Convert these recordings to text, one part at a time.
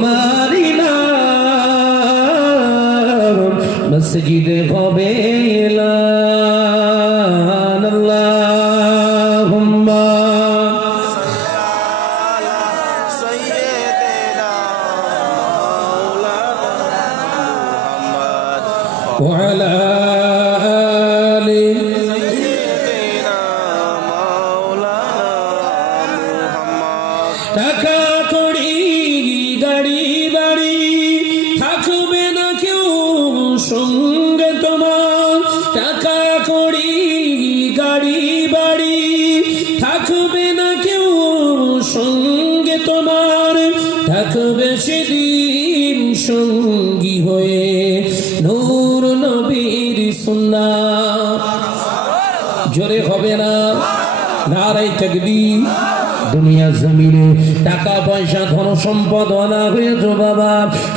তোমারই নাম মসজিদে হবে এলাম সেদিন সঙ্গী হয়ে নূর নবীর সুন্না। জোরে হবে না। নারাই থাকবি দুনিয়া জমিনে টাকা, পয়সা ধন সম্পদ আনা হয়েছে বাবা।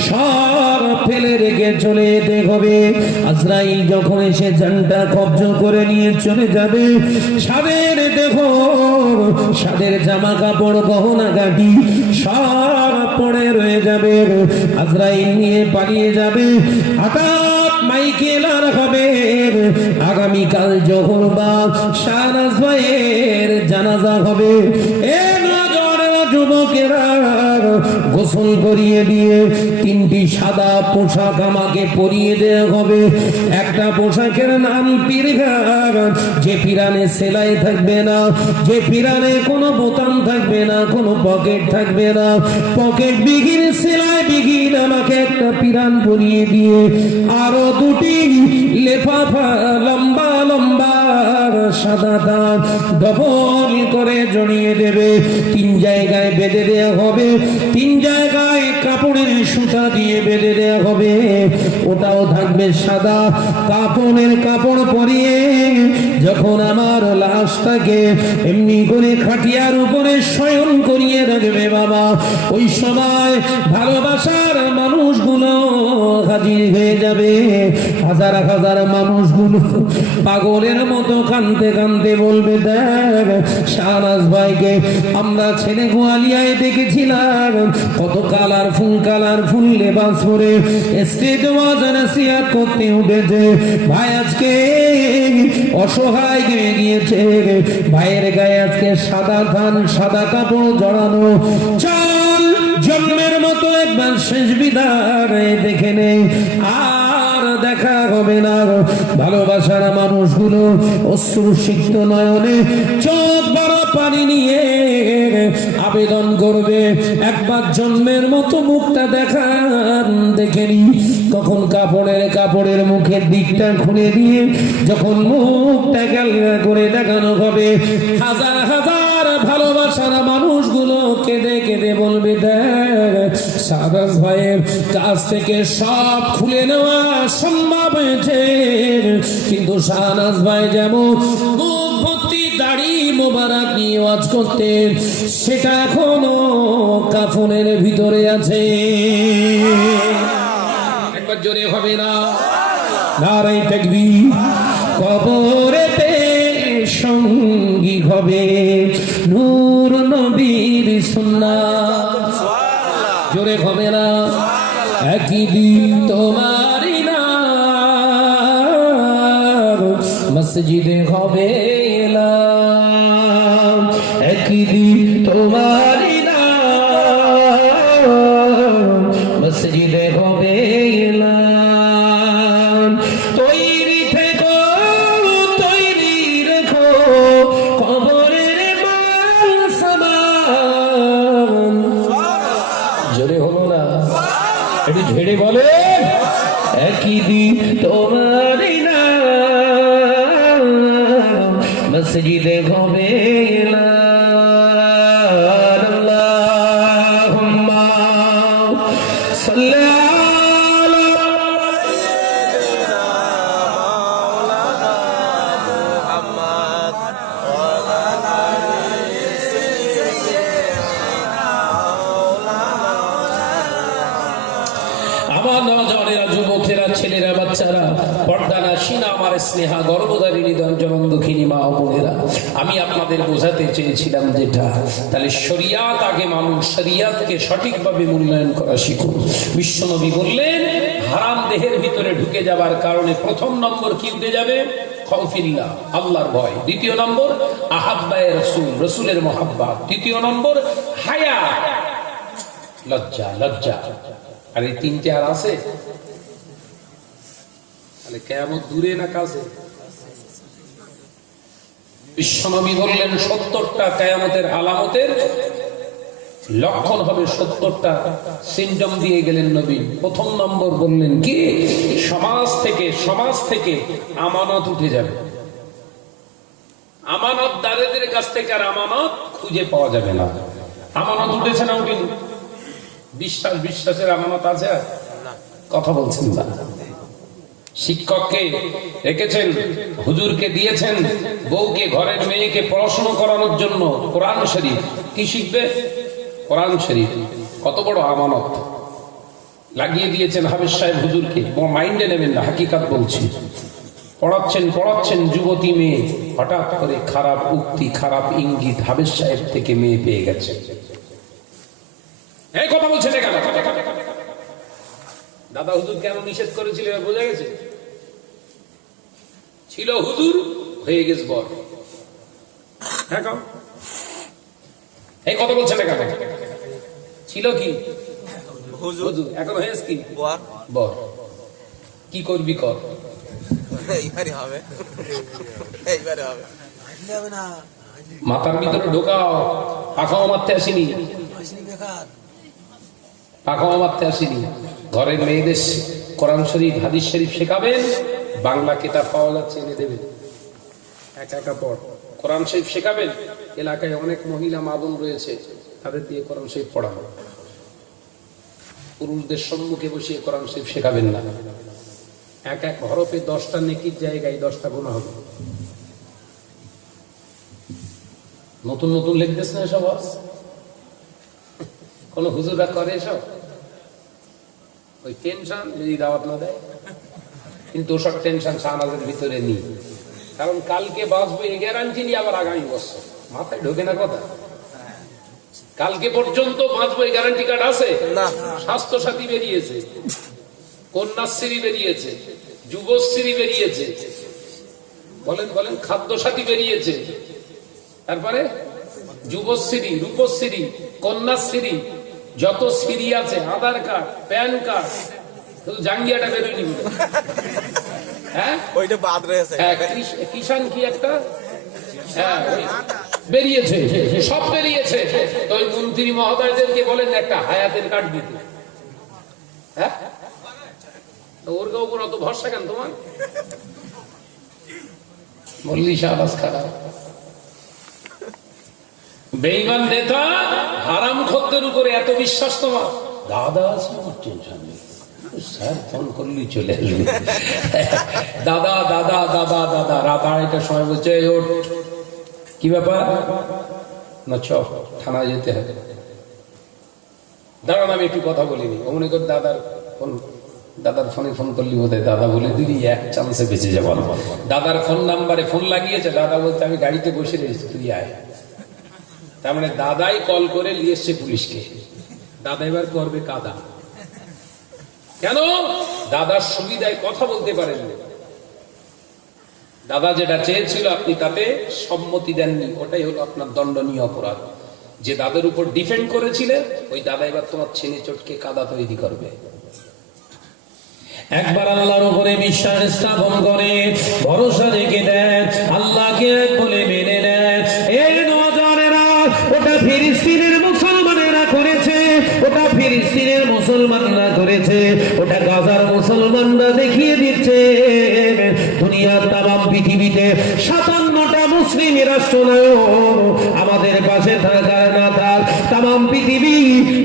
সব ফেলে রেখে চলে যেতে হবে। আজরাইল যখন এসে জানটা কবজ করে নিয়ে চলে যাবে, সাদের দেখো, সাদের জামা কাপড় গহনা গাটি সব পড়ে রয়ে যাবে, আজরাইল নিয়ে পালিয়ে যাবে হঠাৎ মাইকেল আর হবে। আগামীকাল জহর বা শাহনাজ ভাইয়ের জানাজা হবে। এ যুবকেরা গোসল করিয়ে দিয়ে তিনটি সাদা পোশাক আমাকে পরিয়ে দেওয়া হবে। একটা পোশাকের নাম যে পিরানে সেলাই থাকবে না, যে পিরানে কোনো বোতাম থাকবে না, কোনো পকেট থাকবে না। পকেট বিঘির, সেলাই বিঘির আমাকে একটা পিরান পরিয়ে দিয়ে আরও দুটি লেফাফা লম্বা লম্বা সাদা দাগ ডবল করে জড়িয়ে দেবে। তিন জায়গায় বেঁধে দেওয়া হবে। তিন জায়গায় কাপড়ের সুতা দিয়ে বেঁধে দেওয়া হবে। ওটাও থাকবে সাদা। কাপড়ের কাপড় পরিয়ে যখন আমার লাশটাকে এমনি করে খাটিয়ার উপরে শয়ন করিয়ে রাখবে বাবা, ওই সময় ভালোবাসার মানুষগুলো হাজির হয়ে যাবে। হাজার হাজার মানুষগুলো পাগলের মতো কানতে কানতে বলবে, দেখ, শাহনাজ ভাইকে আমরা ছেলে গোয়ালিয়ায় দেখেছিলাম। কত কালার ফুল কালার ফুল লেবাস পরে স্টেজ ওয়াজানাসিয়াত করতে উঠেছে। ভাই, আজকে অসহায় হয়ে গিয়েছে। ভাইয়ের গায়ে আজকে সাদা ধান, সাদা কাপড় জড়ানো। চল, জন্মের মতো একবার শেষ বিদায় দেখে নেই। আর দেখা হবে না। ভালোবাসার মানুষগুলো অশ্রু সিক্ত নয়নে চোখ বড় পানি নিয়ে আবেদন করবে। একবার জন্মের মতো মুখটা দেখান দেখেনি তখন কাপড়ের কাপড়ের মুখের দিকটা খুলে দিয়ে যখন মুখটা গেল করে দেখানো হবে, হাজার হাজার ভালোবাসার মানুষগুলো কেঁদে কেঁদে বলবে সারাস ভাইয়ের কাছ থেকে সব খুলে নেওয়া সম্ভব হয়েছে। কিন্তু শাহনাজ ভাই যেমন মোবারক নিয়ে ওয়াজ করতেন সেটা এখনও কাফনের ভিতরে আছে। একবার জোরে হবে না। নারাই কবরেতে সঙ্গী হবে নূর নবীর সুন্না জোরে হবে না। একই দিন তোমারই না মসজিদে হবে। জোরে হলো না। একটু ঝেড়ে বলে একই দিন তোমার মসজিদে হবে বোঝাতে চেয়েছিলাম যেটা তাহলে শরিয়াত আগে মানুষ শরিয়াতকে সঠিকভাবে মূল্যায়ন করা শিখুন। বিশ্বনবী বললেন, হারাম দেহের ভিতরে ঢুকে যাবার কারণে প্রথম নম্বর কি উঠে যাবে? কেমন দূরে না কাছে? বিশ্বনবী বললেন, সত্তরটা কেয়ামতের আলামতের লক্ষণ হবে সত্তরটা সিমটম দিয়ে গেলেন নবী। প্রথম নম্বর বললেন কি? সমাজ থেকে সমাজ থেকে আমানত উঠে যাবে। আমানত দারেদের কাছ থেকে আর আমানত খুঁজে পাওয়া যাবে না। আমানত উঠেছে না উঠেনি? বিশ্বাস, বিশ্বাসের আমানত আছে কথা বলছেন না। শিক্ষককে রেখেছেন হুজুরকে দিয়েছেন, বউকে, ঘরের মেয়েকে পড়াশোনা করানোর জন্য কোরআন শরীফ। কি শিখবে? কোরআন শরীফ। কত বড় আমানত। লাগিয়ে দিয়েছেন হাবিজ সাহেব হুজুরকে। মাইন্ডে নেবেন না, হাকিকাত বলছি। পড়াচ্ছেন পড়াচ্ছেন যুবতী মেয়ে। হঠাৎ করে খারাপ উক্তি, খারাপ ইঙ্গিত হাবিজ সাহেব থেকে মেয়ে পেয়ে গেছে। এই কথা বলছেন কেন দাদা হুজুর কেন নিষেধ করেছিল বোঝা গেছে? ছিল হুজুর হয়ে গেছে বর। হ্যাঁ এই কথা বলছেন না কেন? ছিল কি? হুজুর। হুজুর এখন হয়েছে কি? বর। কি করবি কর? এইবারই হবে। এইবারে হবে। মাথার ভিতরে ঢোকাও পাখাও মারতে আসিনি। পাখাও মারতে আসিনি। ঘরের মেয়েদের কোরআন শরীফ, হাদিস শরীফ শেখাবেন, বাংলা কিতাব পাওয়া যাচ্ছে এনে দেবেন। একা একা পর কোরআন শরীফ শেখাবেন, এলাকায় অনেক মহিলা মাবুন রয়েছে, তাদের দিয়ে কোরআন শরীফ পড়ানো পুরুষদের সম্মুখে বসিয়ে কোরআন শরীফ শেখাবেন না। এক এক হরফে দশটা নেকির জায়গায় দশটা গুণা হবে। নতুন নতুন লিখতেছ না এসব? কোন হুজুরা করে এসব? ওই টেনশন যদি দাওয়াত না দেয় কিন্তু ওসব টেনশন শাহনাজের ভিতরে নেই। কারণ কালকে বাঁচবো এই গ্যারান্টি নিয়ে আবার আগামী বছর। মাথায় ঢোকে না কথা? কালকে পর্যন্ত বাঁচবো এই গ্যারান্টি কার্ড আছে? না। স্বাস্থ্য সাথী বেরিয়েছে। কন্যাশ্রী বেরিয়েছে। যুবশ্রী বেরিয়েছে। বলেন বলেন খাদ্য সাথী বেরিয়েছে। তারপরে যুবশ্রী রূপশ্রী কন্যাশ্রী যত শ্রী আছে আধার কার্ড প্যান কার্ড শুধু জাঙ্গিয়াটা বেরোয়নি। হ্যাঁ ওইটা বাদ রয়েছে। হ্যাঁ, কিষান কি একটা? হ্যাঁ, বেরিয়েছে সব বেরিয়েছে। তো ওই মন্ত্রী মহোদয়দেরকে বলেন একটা হায়াতের কার্ড দিতে। হ্যাঁ? ওর উপর অত ভরসা কেন তোমার? শাহবাজ খারাপ। বেইমান নেতা হারাম খদ্দের উপরে এত বিশ্বাস তোমার? দাদা আছে আমার টেনশন স্যার ফোন করলেই চলে আসবে। দাদা দাদা দাদা দাদা, রাত আড়াইটার সময় বলছে, "এই ওঠ। কি ব্যাপার? না, চ, থানায় যেতে হবে। দাঁড়ান, আমি একটু কথা বলিনি অমনি করে দাদার ফোন দাদার ফোনে ফোন করলি বোধ দাদা বলে দিদি এক চান্সে বেঁচে যাব। দাদার ফোন নাম্বারে ফোন লাগিয়েছে। দাদা বলতে আমি গাড়িতে বসে রয়েছি, তুই আয়। তার মানে দাদাই কল করে নিয়ে পুলিশকে। দাদা এবার করবে কাদা। কেন? দাদার সুবিধায় কথা বলতে পারেন দাদা যেটা চেয়েছিল আপনি তাতে সম্মতি দেননি, ওটাই হলো আপনার দণ্ডনীয় অপরাধ। যে দাদার উপর ডিফেন্ড করেছিলেন ওই দাদা এবার তোমার ছেলে চটকে কাদা তৈরি করবে। একবার আল্লাহর উপরে বিশ্বাস স্থাপন করে, ভরসা রেখে দেয়, আল্লাহকে ওটা ফিলিস্তিনের মুসলমানেরা করেছে, ওটা ফিলিস্তিনের মুসলমানরা করেছে, ওটা গাজার মুসলমানরা দেখিয়ে দিচ্ছে। দুনিয়ার তাম পৃথিবীতে সাতান্নটা মুসলিম রাষ্ট্রনায়ক আমাদের পাশে থাকার না থাক তাম পৃথিবী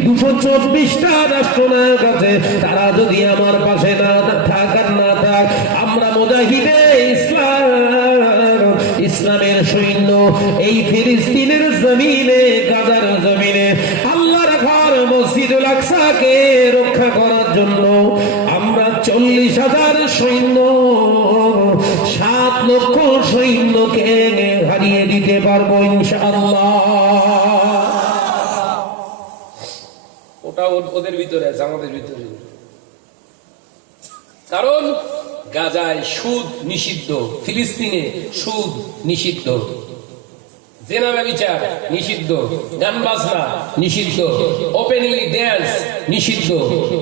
দুশো চব্বিশটা রাষ্ট্রনায়ক আছে। তারা যদি আমার পাশে না থাকার না থাক আমরা মুজাহিদে, ইসলাম ইসলামের সৈন্য এই ফিলিস্তিনের জমিনে, গাজার জমিনে, আল্লাহর ঘর মসজিদুল আকসাকে রক্ষা করার জন্য আমরা চল্লিশ হাজার সৈন্য, সাত লক্ষ সৈন্যকে হারিয়ে দিতে পারব ইনশাআল্লাহ। ওটা ওদের ভিতরে আছে, আমাদের ভিতরে। কারণ গাজায় সুদ নিষিদ্ধ, ফিলিস্তিনে সুদ নিষিদ্ধ। নিষিদ্ধ নিষিদ্ধ ওপেনলি ড্যান্স নিষিদ্ধ।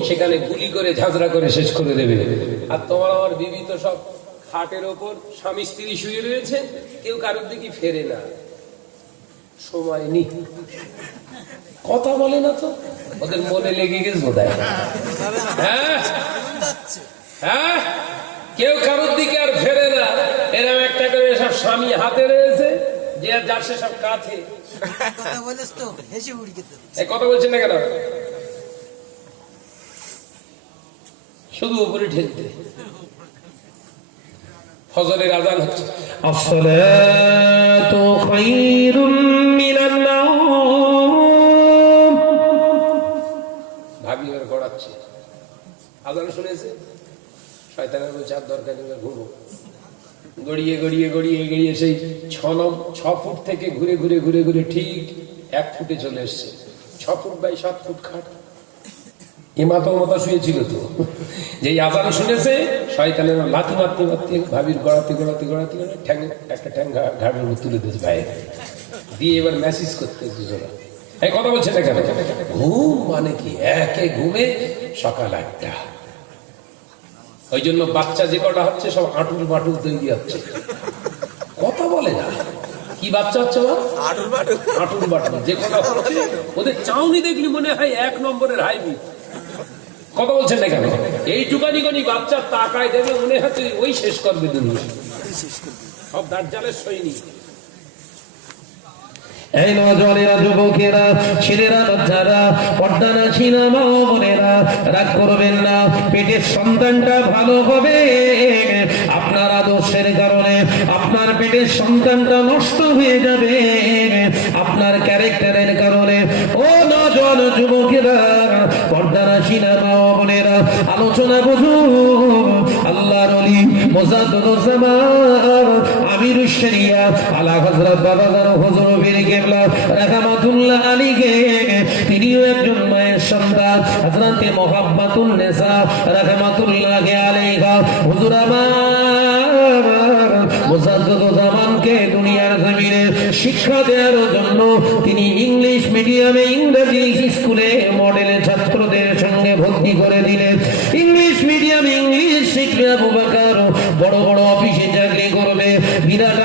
সেখানে গুলি করে করে শেষ করে দেবে। আর তোমার আমার সব খাটের ওপর স্বামী স্ত্রী শুয়ে রয়েছে, কেউ কারোর ফেরে না। সময় কথা বলে না তো? ওদের মনে লেগে গেছে হ্যাঁ? হ্যাঁ কেউ কারোর দিকে আর ফেরে না এরকম একটা করে সব স্বামী হাতে রয়েছে যে যার সে সব কাছে কথা বলছেন না কেন? শুধু উপরে ঠেলতে ফজরের হচ্ছে। শুনেছে? শয়তানের বলছে আর দরকার ঘুরবো। গড়িয়ে গড়িয়ে গড়িয়ে গড়িয়ে সেই ছ ছ ফুট থেকে ঘুরে ঘুরে ঘুরে ঘুরে ঠিক এক ফুটে চলে এসছে। ছ ফুট বাই সাত ফুট খাট। এমাতো মতো শুয়েছিল তো। আজান শুনেছে গড়াতে গড়াতে গড়াতে ঠ্যাং, একটা ঠ্যাং তুলে দিয়ে এবার মেসেজ করতে কথা বলছে কেন? ঘুম মানে কি? একে ঘুমে সকাল আটটা। ওই জন্য বাচ্চা যে কটা হচ্ছে সব আটুল বাটুল তৈরি হচ্ছে। কথা বলে না। কি বাচ্চা হচ্ছে আটুল বাটুল আটুল বাটুল যে কটা হচ্ছে ওদের চাউনি দেখলি মনে হয় এক নম্বরের হাইবি। কথা বলছেন না কেন? এই টুকানি গনি বাচ্চা তাকায় দেবে মনে হয় ওই শেষ করবে দুনিয়া। সব দার্জালের সৈনিক। এই নজরেরা যুবকেরা, ছেলেরা, বাচ্চারা, পর্দানা ছিনা মা বোনেরা, রাগ করবেন না, পেটের সন্তানটা ভালো হবে। আপনার আদর্শের কারণে আপনার পেটের সন্তানটা নষ্ট হয়ে যাবে। আপনার ক্যারেক্টারের কারণে, ও নজন যুবকেরা, পর্দানা ছিনা মা বোনেরা, আলোচনা বুঝুন। আল্লাহর অলি মোজাদুজ্জামান আমিরুশ শরিয়া, আলা হযরত বাবা হুজুর বীর শিক্ষা দেওয়ার জন্য তিনি ইংলিশ মিডিয়ামে ইংরেজি স্কুলে মডেলে ছাত্রদের সঙ্গে ভর্তি করে দিলেন। ইংলিশ মিডিয়ামে ইংলিশ শিখবে আবু বড় বড় অফিসে চাকরি করবে বিরাট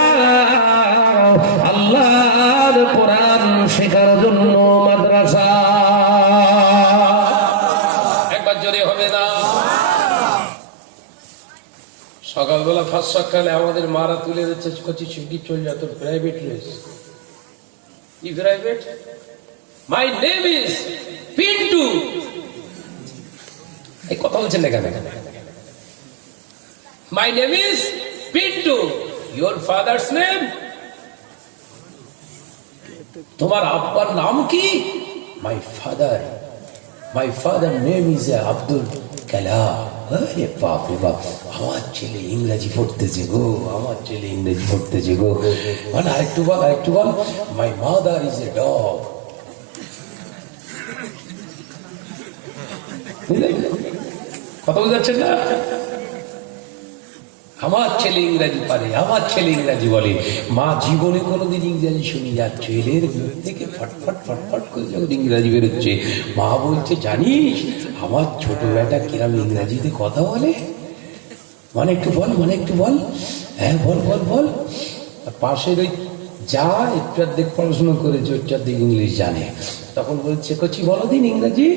ফার্স্ট সকালে আমাদের মারা তুলে দিচ্ছে চলে যা তোর private private my name is Pintu এই কথা বলছেন না কেন? My name is Pintu father's name তোমার আব্বার নাম কি? My father my father name is Abdul Kalam আরে বাপ বাপ, আমার ছেলে ইংরেজি পড়তেছে গো, আমার ছেলে ইংরেজি পড়তেছে গো। মানে আরেকটু বল আরেকটু বল my mother is a dog কথা বুঝাচ্ছেন না? আমার ছেলে ইংরাজি পারে, আমার ছেলে ইংরাজি বলে। মা জীবনে কোনোদিন ইংরাজি শুনি যার ছেলের মুখ থেকে ফটফট ফটফট করে যখন ইংরাজি বেরোচ্ছে, মা বলছে, জানিস, আমার ছোট বেটা কিরম ইংরাজিতে কথা বলে? মানে একটু বল মানে একটু বল। হ্যাঁ বল বল বল। পাশের ওই যা একটু অর্ধেক পড়াশুনো করেছে একটু অর্ধেক ইংলিশ জানে। তখন বলছে, কচি, বলো দিন ইংরাজি।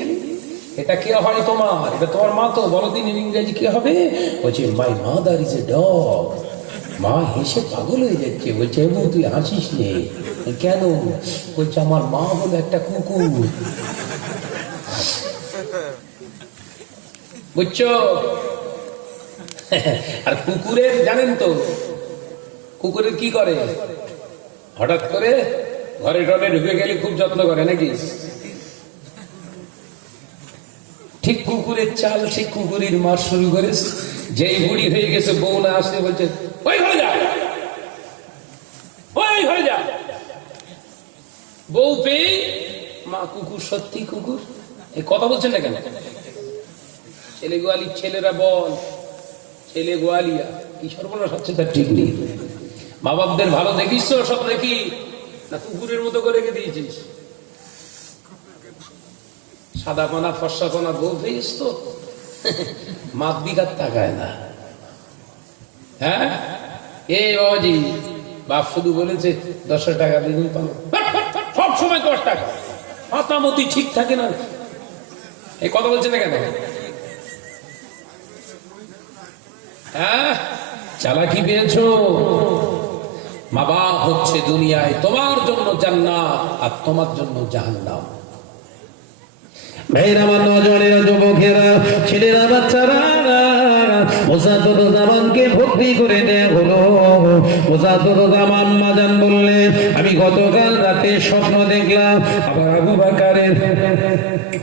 এটা কে হয় তোমার? এটা তোমার মা তো বলো দিন ইংরেজি কে হবে? বলছে my mother is a dog মা হেসে পাগল হয়ে যাচ্ছে। বলছে এবং তুই হাসিস নে? কেন? বলছে, আমার মা হলো একটা কুকুর। বুঝছ? আর কুকুরের, জানেন তো কুকুরের কি করে? হঠাৎ করে ঘরে টরে ঢুকে গেলে খুব যত্ন করে, নাকি? ঠিক কুকুরের চাল, ঠিক কুকুরের মার শুরু করেছে। যেই বুড়ি হয়ে গেছে, বউ না আসতে বলছে, ওই ঘরে যা। ওই ঘরে যা। বউ পেয়ে মা কুকুর, সত্যি কুকুর? এই কথা বলছেন না কেন? ছেলে গোয়ালি ছেলেরা বল, ছেলে গোয়ালিয়া, কি সর্বনাশ হচ্ছে তার ঠিক নেই। মা বাপদের ভালো দেখিস তো সব নাকি না কুকুরের মতো করে রেখে দিয়েছিস? সাদা পানা ফর্সা পানা বউ পেয়েছিস তো। মাত বিঘাত তাকায় না। হ্যাঁ? এ বাবাজি, বাপ শুধু বলেছে, দশ টাকা দ্বিগুণ পানো সব সময় দশ টাকা। মাতামতি ঠিক থাকে না। এই কথা বলছে না কেন? হ্যাঁ? চালাকি পেয়েছ? মা বাপ হচ্ছে দুনিয়ায় তোমার জন্য জান্নাত আর তোমার জন্য জাহান্নাম। ভাইরা আমার বললেন আমি গতকাল রাতে স্বপ্ন দেখলাম আবার আবু বাকারের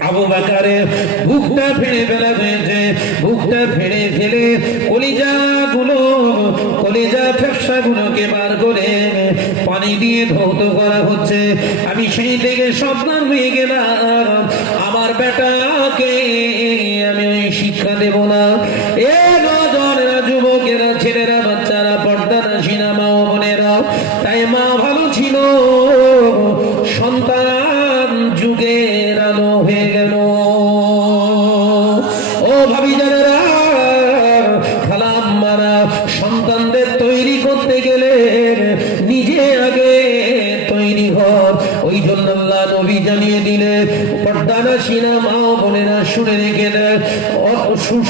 আবু বাকারের বুকটা ফেড়ে ফেলা হয়েছে। বুকটা ফেড়ে ফেলে কলিজা গুলো কলিজা ফেফসা গুলোকে বার করে পানি দিয়ে ধৌত করা হচ্ছে। আমি সেই থেকে সাবধান হয়ে গেলাম। বেটাকে আমি শিক্ষা দেব না। এ নজনেরা যুবকেরা, ছেলেরা, বাচ্চারা, পর্দারা, সিনেমা ও বোনেরা তাই মা ভালো ছিল। সন্তান যুগের আলো হয়ে গেল। ও ভাবি যারা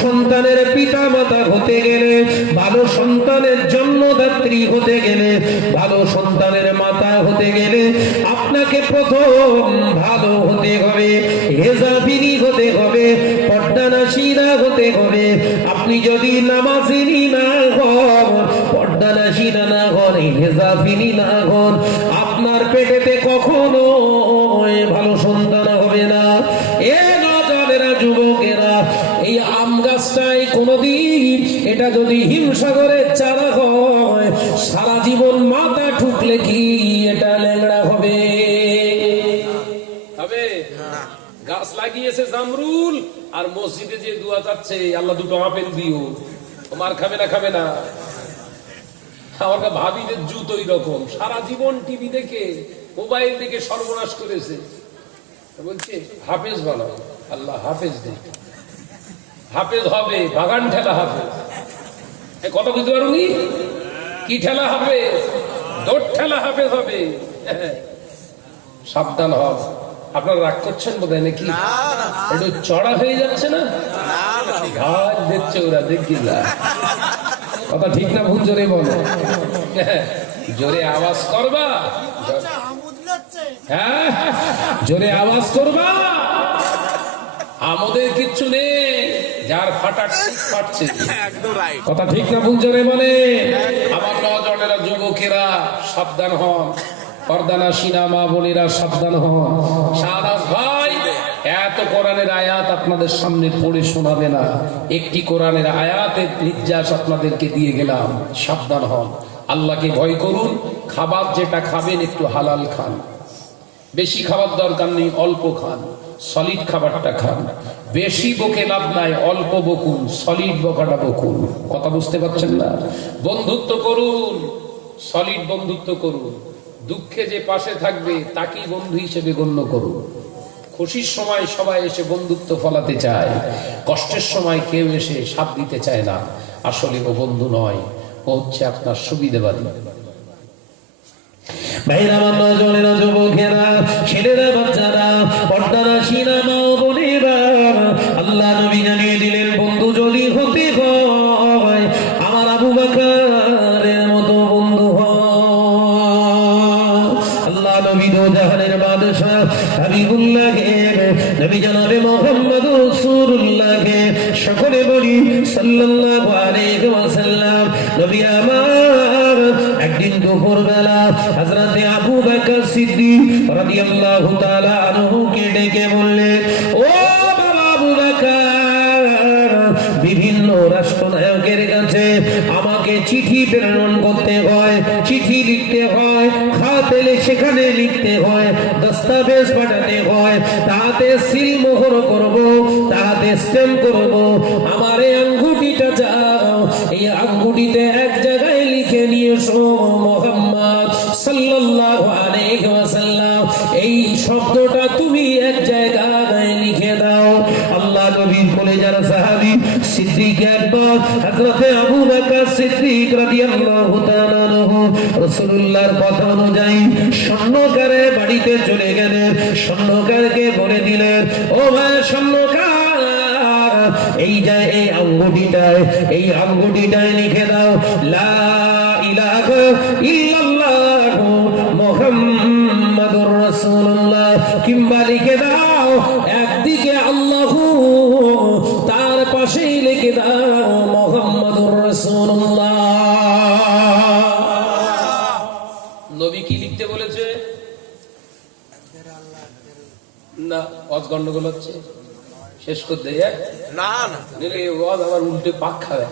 সুসন্তানের পিতা মাতা হতে গেলে, ভালো সন্তানের জন্মদাত্রী হতে গেলে, ভালো সন্তানের মাতা হতে গেলে আপনাকে প্রথম ভালো হতে হবে, হেজাবিনী হতে হবে, পর্দানাসীরা হতে হবে। আপনি যদি নামাজিনী না হন, পর্দানাসীরা না হন, হেজাবিনী না হন, আপনার পেটেতে কখনো ভালো আর মসজিদে যে দোয়া চাচ্ছে, আল্লাহ দুটো আপেল দিও। তোমার খাবে না খাবে না। আমার ভাবি যে জুতোই রকম সারা জীবন টিভি দেখে, মোবাইল দেখে সর্বনাশ করেছে। বলছে, হাফেজ বানাও। আল্লাহ, হাফেজ দে। হাফেজ হবে, বাগান ঠেলা হাফেজ কত বুঝতে পারুনি? কি ঠেলা হবে? দৌড় ঠেলা হাফেজ হবে। সাবধান হব আপনারা রাগ করছেন বোধ হয় নাকি একটু চড়া হয়ে যাচ্ছে না? ঘাট দিচ্ছে ওরা দেখি না। কথা ঠিক না ভুল জোরে বলো। জোরে আওয়াজ করবা? হ্যাঁ? জোরে আওয়াজ করবা? আমাদের কিচ্ছু নেই। যার ফাটা ফাটছে। কথা ঠিক না ভুল জোরে বলে। আমার নজনেরা যুবকেরা সাবধান হন। পর্দানা সিনামা বোনেরা সাবধান হন। শাহনাজ ভাই, এত কোরআনের আয়াত আপনাদের সামনে পড়ে শোনাবে না। একটি কোরআনের আয়াতের নির্যাস আপনাদেরকে দিয়ে গেলাম। সাবধান হন। আল্লাহকে ভয় করুন। খাবার যেটা খাবেন একটু হালাল খান। বেশি খাবার দরকার নেই, অল্প খান। সলিড খাবারটা খান। বেশি বকে লাভ নাই, অল্প বকুন। সলিড বকাটা বকুন। কথা বুঝতে পারছেন না? বন্ধুত্ব করুন। সলিড বন্ধুত্ব করুন। দুঃখে যে পাশে থাকবে, তাকেই বন্ধু হিসেবে গণ্য করুন। খুশির সময় সবাই এসে বন্ধুত্ব ফলাতে চায়। কষ্টের সময় কেউ এসে সাথ দিতে চায় না। আসলে ও বন্ধু নয়, ও হচ্ছে আপনার সুবিধেবাদী ভাইরা আমার জনেরা, যুবকেরা, ছেলেরা, বাচ্চারা, পর্দারা সিনেমা স্ট্যাম্প করব। আমার আঙ্গুটিটা যাও এই আঙ্গুটিতে এক জায়গায় লিখে নিয়ে এসো মোহাম্মদ সাল্লাল্লাহু আলাইহি ওয়াসাল্লাম। এই শব্দটা তুমি এক জায়গায় লিখে দাও। আল্লাহ নবীর বলে যারা সাহাবী, সিদ্দিক আকবর হযরতে আবু বকর সিদ্দিক রাদিয়াল্লাহু তাআলা আনহু রাসূলুল্লাহর কথা অনুযায়ী স্বর্ণকারে বাড়িতে চলে গেলেন। স্বর্ণকারকে বলে দিলেন, ও ভাই, স্বর্ণকার এই যে এই আঙ্গুটিটায় এই আঙ্গুটিটায় লিখে দাও কিংবা লিখে দাও, একদিকে আল্লাহ, তার পাশেই লিখে দাও, মুহাম্মাদুর নবী কি লিখতে বলেছে? না অজ গন্ডগোল হচ্ছে। শেষ করতে যায় না না। নিলে ওয়াজ আমার উল্টে পাক খাবে।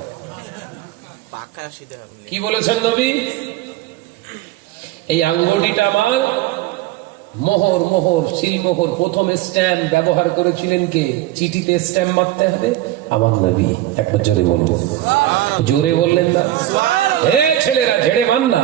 কি বলেছেন নবী? এই আঙ্গুটিটা আমার মোহর মোহর সিল মোহর প্রথম স্ট্যাম্প ব্যবহার করেছিলেন কে? চিঠিতে স্ট্যাম্প মারতে হবে? আমার নবী একবার জোরে বলব। জোরে বললেন না? ছেলেরা ঝেড়ে মান না।